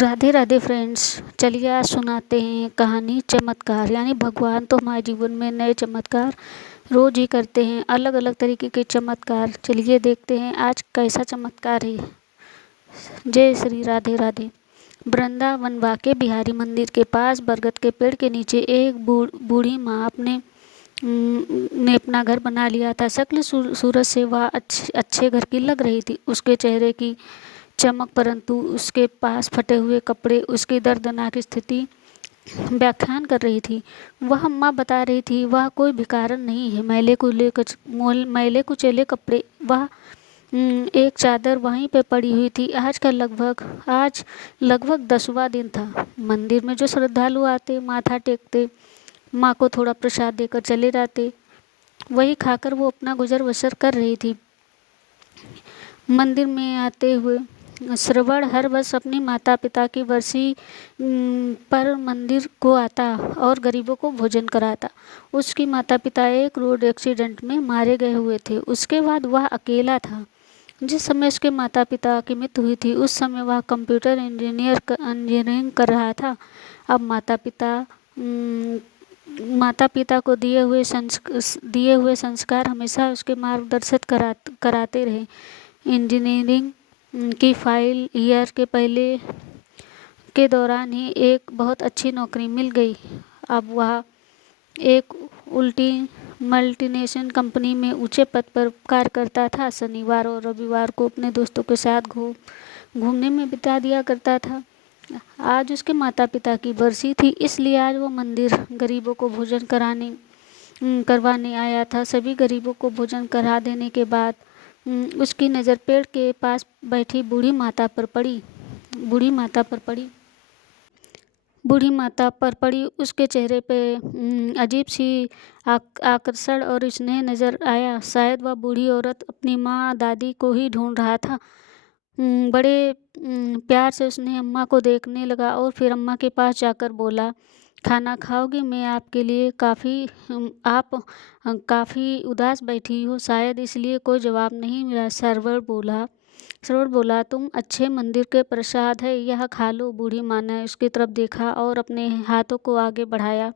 Radhe Radhe friends. चलिए आज सुनाते हैं कहानी चमत्कार। यानी भगवान तो हमारे जीवन में नए चमत्कार रोज ही करते हैं, अलग अलग तरीके के चमत्कार। चलिए देखते हैं आज कैसा चमत्कार है। जय श्री राधे राधे। वृंदावन वाके बिहारी मंदिर के पास बरगद के पेड़ के नीचे एक बूढ़ी माँ ने अपना घर बना लिया था। शक्ल सूरत से वह अच्छे घर की लग रही थी। उसके चेहरे की चमक, परंतु उसके पास फटे हुए कपड़े उसकी दर्दनाक स्थिति व्याख्यान कर रही थी। वह अम्मा बता रही थी, वह कोई भिखारन नहीं है। मैले कुचेले कपड़े, वह एक चादर वहीं पे पड़ी हुई थी। आज लगभग 10वां दिन था। मंदिर में जो श्रद्धालु आते, माथा टेकते, माँ को थोड़ा प्रसाद देकर चले जाते, वही खाकर वो अपना गुजर बसर कर रही थी। मंदिर में आते हुए श्रवण हर वर्ष अपनी माता पिता की बरसी पर मंदिर को आता और गरीबों को भोजन कराता। उसकी माता पिता एक रोड एक्सीडेंट में मारे गए हुए थे। उसके बाद वह अकेला था। जिस समय उसके माता पिता की मृत्यु हुई थी, उस समय वह कंप्यूटर इंजीनियरिंग कर रहा था। अब माता पिता को दिए हुए संस्कार हमेशा उसके मार्गदर्शित कराते रहे। इंजीनियरिंग की फाइल ईयर के पहले के दौरान ही एक बहुत अच्छी नौकरी मिल गई। अब वह एक मल्टीनेशनल कंपनी में ऊंचे पद पर कार्य करता था। शनिवार और रविवार को अपने दोस्तों के साथ घूमने में बिता दिया करता था। आज उसके माता पिता की बरसी थी, इसलिए आज वो मंदिर गरीबों को भोजन करवाने आया था। सभी गरीबों को भोजन करा देने के बाद उसकी नज़र पेड़ के पास बैठी बूढ़ी माता पर पड़ी। उसके चेहरे पे अजीब सी आकर्षण और स्नेह नज़र आया। शायद वह बूढ़ी औरत अपनी माँ दादी को ही ढूंढ रहा था। बड़े प्यार से उसने अम्मा को देखने लगा और फिर अम्मा के पास जाकर बोला, खाना खाओगी? मैं आपके लिए आप काफ़ी उदास बैठी हो, शायद इसलिए कोई जवाब नहीं मिला। श्रवण बोला, तुम अच्छे मंदिर के प्रसाद है, यह खा लो। बूढ़ी माँ ने उसकी तरफ देखा और अपने हाथों को आगे बढ़ाया।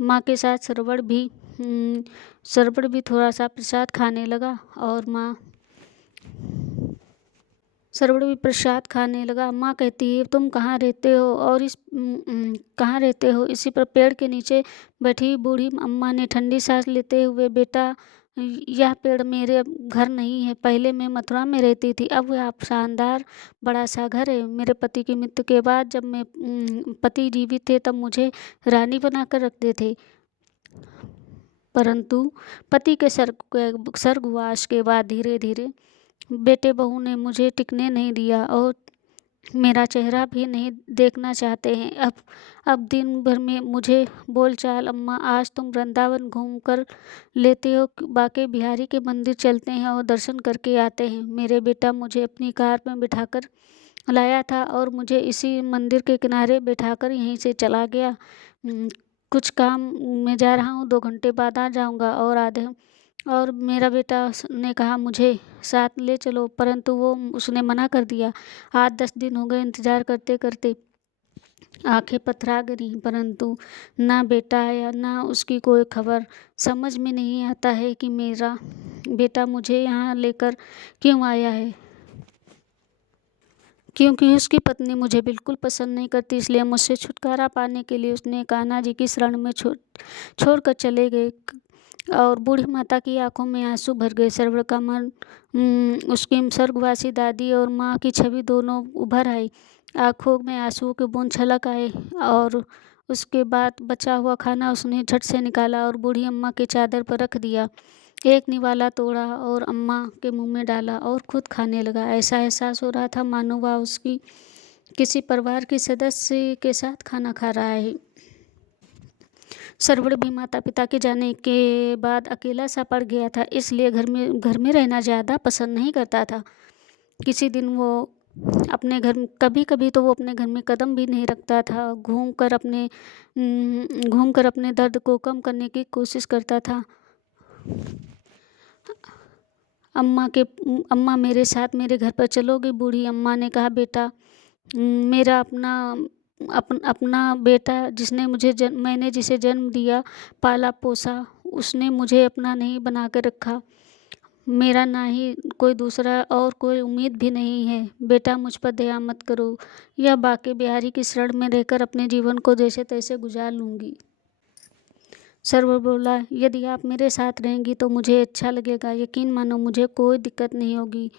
माँ के साथ श्रवण भी थोड़ा सा प्रसाद खाने लगा और माँ कहती है, तुम कहाँ रहते हो? इसी पर पेड़ के नीचे बैठी बूढ़ी अम्मा ने ठंडी सांस लेते हुए, बेटा, यह पेड़ मेरे घर नहीं है। पहले मैं मथुरा में रहती थी, अब वह शानदार बड़ा सा घर है। मेरे पति की मृत्यु के बाद जब मैं पति जीवित थे तब मुझे रानी बनाकर रखते थे, परंतु पति के स्वर्गवास के बाद धीरे धीरे बेटे बहू ने मुझे टिकने नहीं दिया और मेरा चेहरा भी नहीं देखना चाहते हैं। अब दिन भर में मुझे बोलचाल, अम्मा आज तुम वृंदावन घूम कर लेते हो, बाके बिहारी के मंदिर चलते हैं और दर्शन करके आते हैं। मेरे बेटा मुझे अपनी कार में बिठाकर लाया था और मुझे इसी मंदिर के किनारे बिठाकर यहीं से चला गया। कुछ काम में जा रहा हूँ, 2 घंटे बाद आ जाऊँगा। और मेरा बेटा ने कहा मुझे साथ ले चलो, परंतु उसने मना कर दिया। 8-10 दिन हो गए इंतज़ार करते करते, आंखें पथरा गई, परंतु ना बेटा आया ना उसकी कोई खबर। समझ में नहीं आता है कि मेरा बेटा मुझे यहाँ लेकर क्यों आया है, क्योंकि उसकी पत्नी मुझे बिल्कुल पसंद नहीं करती। इसलिए मुझसे छुटकारा पाने के लिए उसने कान्हा जी की शरण में छोड़कर चले गए। और बूढ़ी माता की आंखों में आंसू भर गए। श्रवण का मन उसकी स्वर्गवासी दादी और माँ की छवि दोनों उभर आई। आंखों में आंसुओं के बूंद छलक आए और उसके बाद बचा हुआ खाना उसने झट से निकाला और बूढ़ी अम्मा के चादर पर रख दिया। एक निवाला तोड़ा और अम्मा के मुंह में डाला और खुद खाने लगा। ऐसा एहसास हो रहा था मानो वह उसकी किसी परिवार के सदस्य के साथ खाना खा रहा है। श्रवण भी माता पिता के जाने के बाद अकेला सा पड़ गया था, इसलिए घर में रहना ज़्यादा पसंद नहीं करता था। किसी दिन वो अपने घर कभी कभी तो वो अपने घर में कदम भी नहीं रखता था। घूम कर अपने दर्द को कम करने की कोशिश करता था। अम्मा मेरे साथ मेरे घर पर चलोगी? बूढ़ी अम्मा ने कहा, बेटा, मेरा अपना बेटा जिसने मैंने जिसे जन्म दिया, पाला पोसा, उसने मुझे अपना नहीं बना के रखा। मेरा ना ही कोई दूसरा और कोई उम्मीद भी नहीं है। बेटा मुझ पर दया मत करो, या बाके बिहारी की शरण में रहकर अपने जीवन को जैसे तैसे गुजार लूँगी। सर्वर बोला, यदि आप मेरे साथ रहेंगी तो मुझे अच्छा लगेगा। यकीन मानो, मुझे कोई दिक्कत नहीं होगी।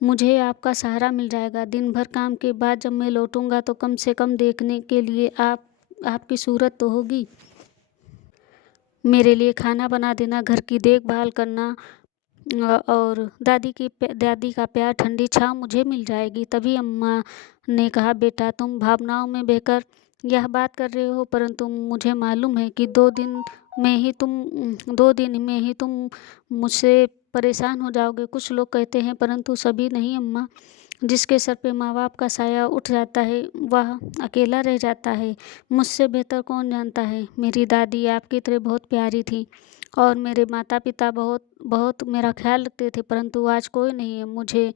मुझे आपका सहारा मिल जाएगा। दिन भर काम के बाद जब मैं लौटूंगा तो कम से कम देखने के लिए आपकी सूरत तो होगी। मेरे लिए खाना बना देना, घर की देखभाल करना, और दादी का प्यार, ठंडी छाँव मुझे मिल जाएगी। तभी अम्मा ने कहा, बेटा तुम भावनाओं में बहकर यह बात कर रहे हो, परंतु मुझे मालूम है कि 2 दिन में ही तुम मुझसे परेशान हो जाओगे। कुछ लोग कहते हैं, परंतु सभी नहीं अम्मा। जिसके सर पे माँ बाप का साया उठ जाता है वह अकेला रह जाता है। मुझसे बेहतर कौन जानता है। मेरी दादी आपकी तरह बहुत प्यारी थी, और मेरे माता पिता बहुत बहुत मेरा ख्याल रखते थे, परंतु आज कोई नहीं है। मुझे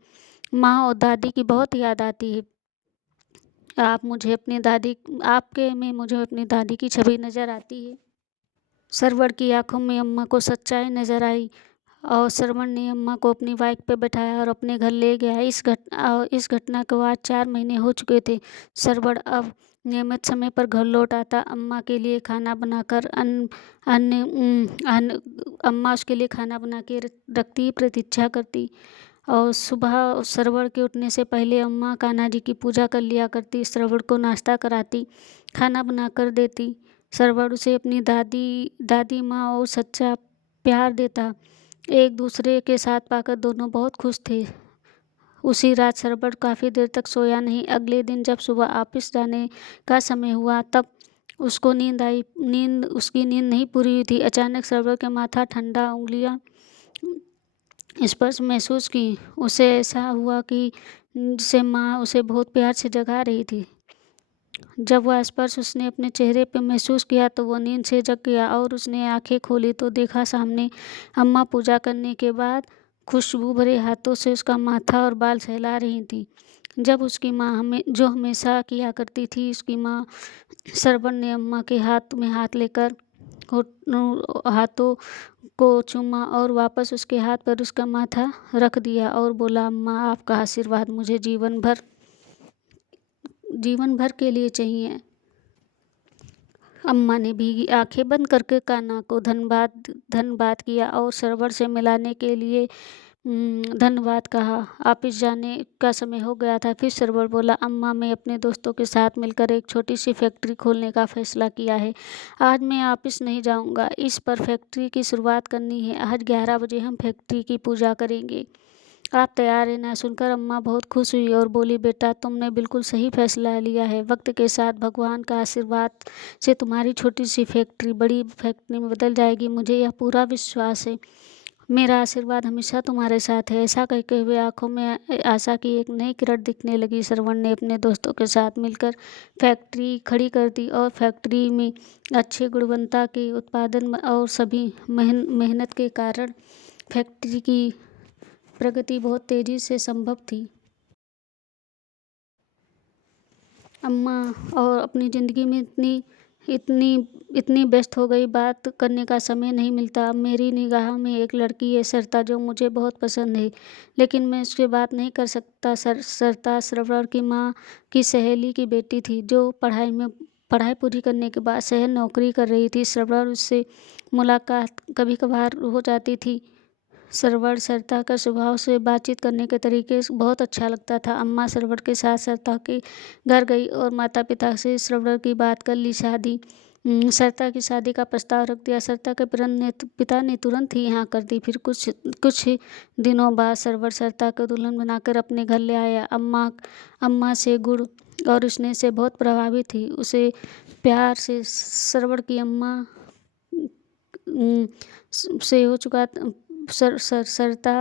माँ और दादी की बहुत याद आती है। आपके में मुझे अपनी दादी की छवि नज़र आती है। सरवण की आंखों में अम्मा को सच्चाई नजर आई, और श्रवण ने अम्मा को अपनी बाइक पर बैठाया और अपने घर ले गया। इस घटना को आज 4 महीने हो चुके थे। श्रवण अब नियमित समय पर घर लौट आता। अम्मा के लिए खाना बनाकर अन्न अन्न अन्न अम्मा उसके लिए खाना बना के रखती, प्रतीक्षा करती। और सुबह श्रवण के उठने से पहले अम्मा कान्हा जी की पूजा कर लिया करती, श्रवण को नाश्ता कराती, खाना बना कर देती। श्रवण उसे अपनी दादी माँ और सच्चा प्यार देता। एक दूसरे के साथ पाकर दोनों बहुत खुश थे। उसी रात श्रवण काफ़ी देर तक सोया नहीं। अगले दिन जब सुबह ऑफिस जाने का समय हुआ तब उसको नींद आई। उसकी नींद नहीं पूरी हुई थी। अचानक श्रवण के माथा ठंडा, उंगलियां स्पर्श महसूस की। उसे ऐसा हुआ कि जैसे माँ उसे बहुत प्यार से जगा रही थी। जब वह स्पर्श उसने अपने चेहरे पर महसूस किया तो वो नींद से जग गया, और उसने आंखें खोली तो देखा सामने अम्मा पूजा करने के बाद खुशबू भरे हाथों से उसका माथा और बाल सहला रही थी। जब उसकी माँ हमेशा किया करती थी। उसकी माँ श्रवण ने अम्मा के हाथ में हाथ लेकर हाथों को चूमा और वापस उसके हाथ पर उसका माथा रख दिया और बोला, अम्मा आपका आशीर्वाद मुझे जीवन भर के लिए चाहिए। अम्मा ने भीगी आंखें बंद करके कान्हा को धन्यवाद किया और श्रवण से मिलाने के लिए धन्यवाद कहा। ऑफिस जाने का समय हो गया था। फिर श्रवण बोला, अम्मा मैं अपने दोस्तों के साथ मिलकर एक छोटी सी फैक्ट्री खोलने का फैसला किया है। आज मैं ऑफिस नहीं जाऊंगा। इस पर फैक्ट्री की शुरुआत करनी है। आज 11 बजे हम फैक्ट्री की पूजा करेंगे। आप तैयार हैं ना? सुनकर अम्मा बहुत खुश हुई और बोली, बेटा तुमने बिल्कुल सही फैसला लिया है। वक्त के साथ भगवान का आशीर्वाद से तुम्हारी छोटी सी फैक्ट्री बड़ी फैक्ट्री में बदल जाएगी। मुझे यह पूरा विश्वास है। मेरा आशीर्वाद हमेशा तुम्हारे साथ है। ऐसा कहते हुए आंखों में आशा की एक नई किरण दिखने लगी। श्रवण ने अपने दोस्तों के साथ मिलकर फैक्ट्री खड़ी कर दी, और फैक्ट्री में अच्छे गुणवत्ता के उत्पादन और सभी मेहनत के कारण फैक्ट्री की प्रगति बहुत तेजी से संभव थी। अम्मा और अपनी ज़िंदगी में इतनी व्यस्त हो गई, बात करने का समय नहीं मिलता। अब मेरी निगाह में एक लड़की है, सरिता, जो मुझे बहुत पसंद है, लेकिन मैं उससे बात नहीं कर सकता। सरिता श्रवण की माँ की सहेली की बेटी थी, जो पढ़ाई पूरी करने के बाद शहर नौकरी कर रही थी। श्रवण उससे मुलाकात कभी कभार हो जाती थी। श्रवण सरिता का स्वभाव से बातचीत करने के तरीके से बहुत अच्छा लगता था। अम्मा श्रवण के साथ सरिता के घर गई और माता पिता से श्रवण की बात कर ली। सरिता की शादी का प्रस्ताव रख दिया। सरिता के पिता ने तुरंत ही हाँ कर दी। फिर कुछ ही दिनों बाद श्रवण सरिता को दुल्हन बनाकर अपने घर ले आया। अम्मा से गुण और स्नेह से बहुत प्रभावित थी। उसे प्यार से श्रवण की अम्मा से हो चुका सरिता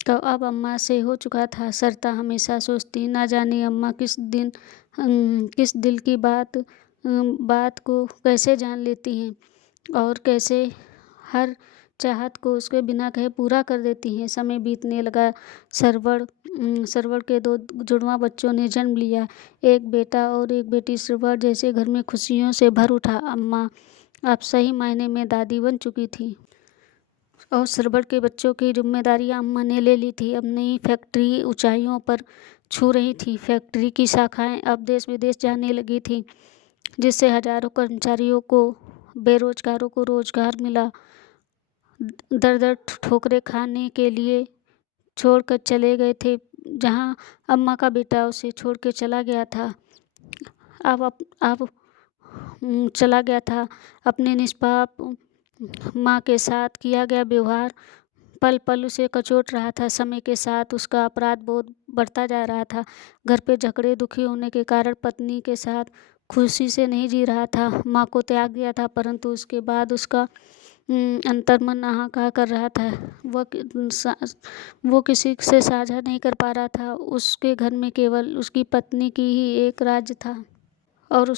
का अब अम्मा से हो चुका था। सरिता हमेशा सोचती, ना जाने अम्मा किस दिल की बात को कैसे जान लेती हैं, और कैसे हर चाहत को उसके बिना कहे पूरा कर देती हैं। समय बीतने लगा। सरवण के 2 जुड़वां बच्चों ने जन्म लिया, एक बेटा और एक बेटी। सरवण जैसे घर में खुशियों से भर उठा। अम्मा अब सही मायने में दादी बन चुकी थी और सरवण के बच्चों की जिम्मेदारियां अम्मा ने ले ली थी। अब नई फैक्ट्री ऊंचाइयों पर छू रही थी। फैक्ट्री की शाखाएं अब देश विदेश जाने लगी थी, जिससे हजारों कर्मचारियों को, बेरोजगारों को रोजगार मिला। दर दर ठोकरें खाने के लिए छोड़कर चले गए थे, जहां अम्मा का बेटा उसे छोड़ के चला गया था। अब चला गया था। अपने निष्पाप माँ के साथ किया गया व्यवहार पल पल उसे कचोट रहा था। समय के साथ उसका अपराध बोध बढ़ता जा रहा था। घर पे झगड़े, दुखी होने के कारण पत्नी के साथ खुशी से नहीं जी रहा था। माँ को त्याग दिया था, परंतु उसके बाद उसका अंतर्मन हाहाकार कर रहा था। वो किसी से साझा नहीं कर पा रहा था। उसके घर में केवल उसकी पत्नी की ही एक राज था और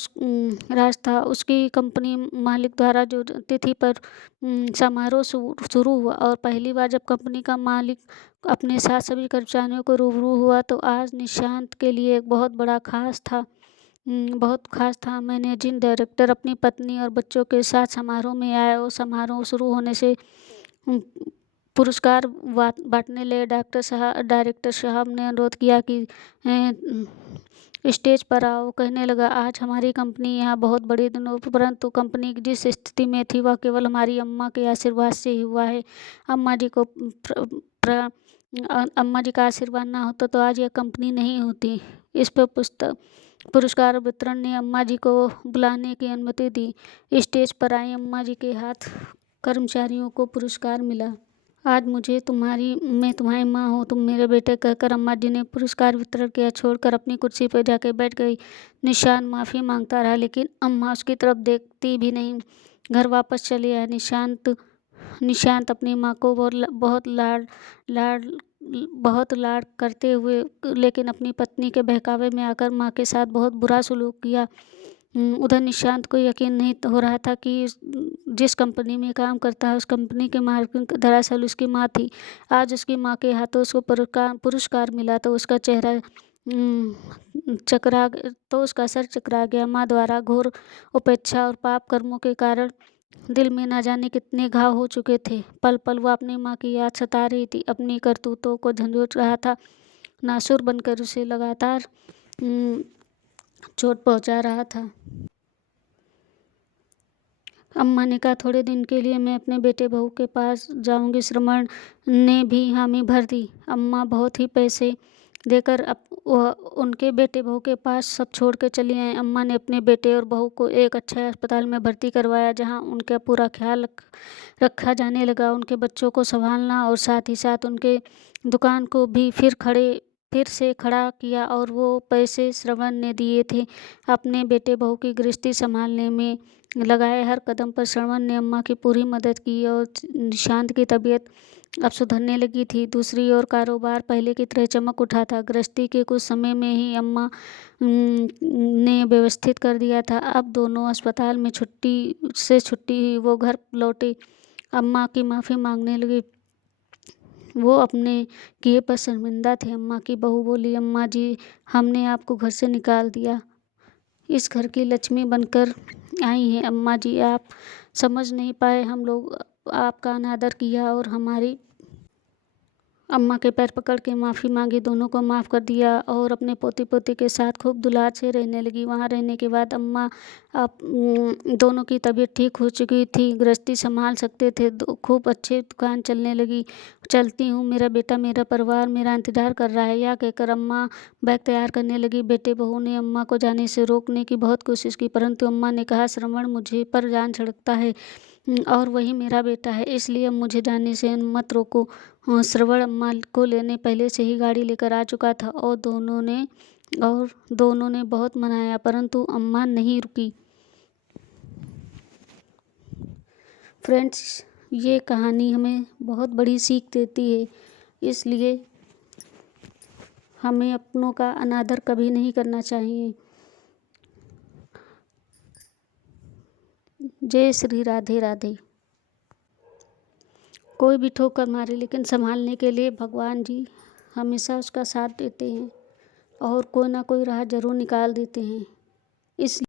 राज था। उसकी कंपनी मालिक द्वारा जो तिथि पर समारोह शुरू हुआ और पहली बार जब कंपनी का मालिक अपने साथ सभी कर्मचारियों को रूबरू हुआ, तो आज निशांत के लिए एक बहुत खास था। मैनेजिंग डायरेक्टर अपनी पत्नी और बच्चों के साथ समारोह में आया और समारोह शुरू होने से पुरस्कार बांटने लगे। डायरेक्टर साहब ने अनुरोध किया कि स्टेज पर आओ। कहने लगा, आज हमारी कंपनी यहाँ बहुत बड़े दिनों, परंतु कंपनी जिस स्थिति में थी वह केवल हमारी अम्मा के आशीर्वाद से ही हुआ है। अम्मा जी का आशीर्वाद ना होता तो आज यह कंपनी नहीं होती। इस पर पुरस्कार वितरण ने अम्मा जी को बुलाने की अनुमति दी। स्टेज पर आई अम्मा जी के हाथ कर्मचारियों को पुरस्कार मिला। आज मैं तुम्हारी माँ हूँ, तुम मेरे बेटे, कहकर अम्मा जी ने पुरस्कार वितरण किया, छोड़कर अपनी कुर्सी पर जाकर बैठ गई। निशांत माफ़ी मांगता रहा, लेकिन अम्मा उसकी तरफ देखती भी नहीं। घर वापस चले आए। निशांत अपनी माँ को बहुत लाड करते हुए, लेकिन अपनी पत्नी के बहकावे में आकर माँ के साथ बहुत बुरा सलूक किया। उधर निशांत को यकीन नहीं हो रहा था कि जिस कंपनी में काम करता है उस कंपनी के मालिक दरअसल उसकी माँ थी। आज उसकी माँ के हाथों उसको पुरस्कार मिला तो उसका सर चकरा गया। माँ द्वारा घोर उपेक्षा और पाप कर्मों के कारण दिल में ना जाने कितने घाव हो चुके थे। पल पल वह अपनी माँ की याद सता रही थी, अपनी करतूतों को झंझोट रहा था। नासुर बनकर उसे लगातार चोट पहुंचा रहा था। अम्मा ने कहा, थोड़े दिन के लिए मैं अपने बेटे बहू के पास जाऊंगी। श्रवण ने भी हामी भर दी। अम्मा बहुत ही पैसे देकर उनके बेटे बहू के पास सब छोड़ कर चली आई। अम्मा ने अपने बेटे और बहू को एक अच्छे अस्पताल में भर्ती करवाया, जहां उनका पूरा ख्याल रखा जाने लगा। उनके बच्चों को संभालना और साथ ही साथ उनके दुकान को भी फिर से खड़ा किया, और वो पैसे श्रवण ने दिए थे अपने बेटे बहू की गृहस्थी संभालने में लगाए। हर कदम पर श्रवण ने अम्मा की पूरी मदद की और निशांत की तबीयत अब सुधरने लगी थी। दूसरी ओर कारोबार पहले की तरह चमक उठा था। गृहस्थी के कुछ समय में ही अम्मा ने व्यवस्थित कर दिया था। अब दोनों अस्पताल में छुट्टी हुई, वो घर लौटे। अम्मा की माफ़ी मांगने लगी। वो अपने किए पर शर्मिंदा थे। अम्मा की बहू बोली, अम्मा जी, हमने आपको घर से निकाल दिया, इस घर की लक्ष्मी बनकर आई हैं। अम्मा जी, आप समझ नहीं पाए, हम लोग आपका अनादर किया और हमारी अम्मा के पैर पकड़ के माफ़ी मांगी, दोनों को माफ़ कर दिया और अपने पोती पोती के साथ खूब दुलार से रहने लगी। वहाँ रहने के बाद अम्मा दोनों की तबीयत ठीक हो चुकी थी, गृहस्थी संभाल सकते थे, खूब अच्छे दुकान चलने लगी। चलती हूँ, मेरा बेटा, मेरा परिवार मेरा इंतज़ार कर रहा है, यह कहकर अम्मा बैग तैयार करने लगी। बेटे बहू ने अम्मा को जाने से रोकने की बहुत कोशिश की, परंतु अम्मा ने कहा, श्रवण मुझे पर जान छिड़कता है और वही मेरा बेटा है, इसलिए अब मुझे जाने से मत रोको। श्रवण अम्मा को लेने पहले से ही गाड़ी लेकर आ चुका था और दोनों ने बहुत मनाया, परंतु अम्मा नहीं रुकी। फ्रेंड्स, ये कहानी हमें बहुत बड़ी सीख देती है, इसलिए हमें अपनों का अनादर कभी नहीं करना चाहिए। जय श्री राधे राधे। कोई भी ठोकर मारे लेकिन संभालने के लिए भगवान जी हमेशा उसका साथ देते हैं और कोई ना कोई राह ज़रूर निकाल देते हैं। इस